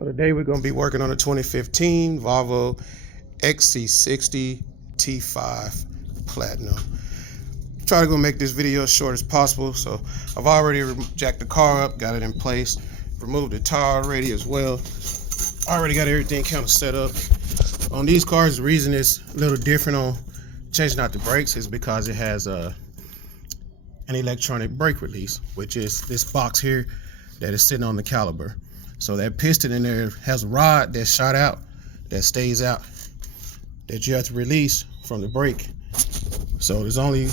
So today we're going to be working on a 2015 Volvo XC60 T5 Platinum. Try to go make this video as short as possible. So I've already jacked the car up, got it in place, removed the tire already as well. Already got everything kind of set up. On these cars, the reason it's a little different on changing out the brakes is because it has an electronic brake release, which is this box here that is sitting on the caliper. So that piston in there has a rod that's shot out, that stays out, that you have to release from the brake. So there's only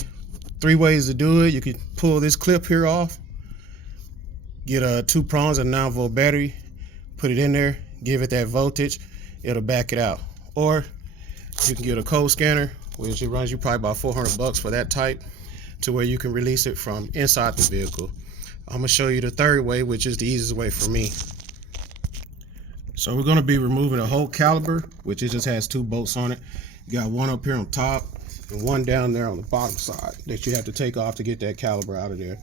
3 ways to do it. You can pull this clip here off, get 2 prongs of a 9-volt battery, put it in there, give it that voltage, it'll back it out. Or you can get a code scanner, which it runs you probably about $400 for that type, to where you can release it from inside the vehicle. I'm gonna show you the 3rd way, which is the easiest way for me. So we're gonna be removing the whole caliper, which it just has 2 bolts on it. You got one up here on top and one down there on the bottom side that you have to take off to get that caliper out of there.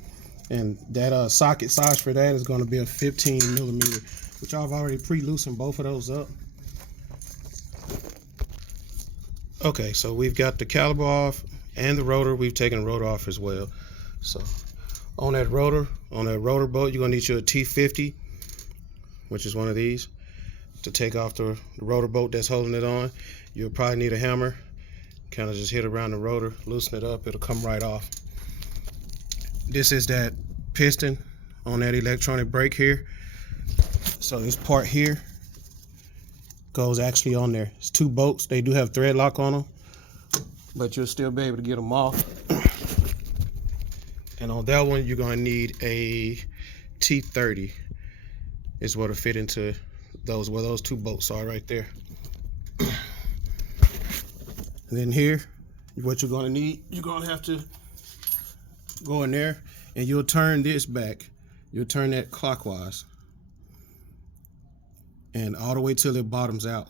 And that socket size for that is gonna be a 15mm, which I've already pre-loosened both of those up. Okay, so we've got the caliper off and the rotor. We've taken the rotor off as well. So on that rotor bolt, you're gonna need your T50, which is one of these. To take off the rotor bolt that's holding it on, you'll probably need a hammer. Kind of just hit around the rotor, loosen it up, it'll come right off. This is that piston on that electronic brake here. So this part here goes actually on there. It's 2 bolts. They do have thread lock on them, but you'll still be able to get them off. And on that one, you're gonna need a T30 is what will fit into those, where those 2 bolts are right there. And then here, what you're gonna need, you're gonna have to go in there and you'll turn this back. You'll turn that clockwise and all the way till it bottoms out.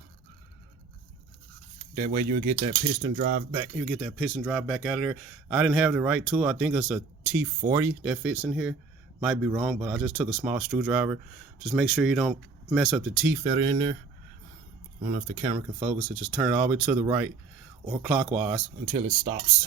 That way you'll get that piston drive back. You'll get that piston drive back out of there. I didn't have the right tool. I think it's a T40 that fits in here. Might be wrong, but I just took a small screwdriver. Just make sure you don't mess up the teeth that are in there. I don't know if the camera can focus it. Just turn it all the way to the right or clockwise until it stops.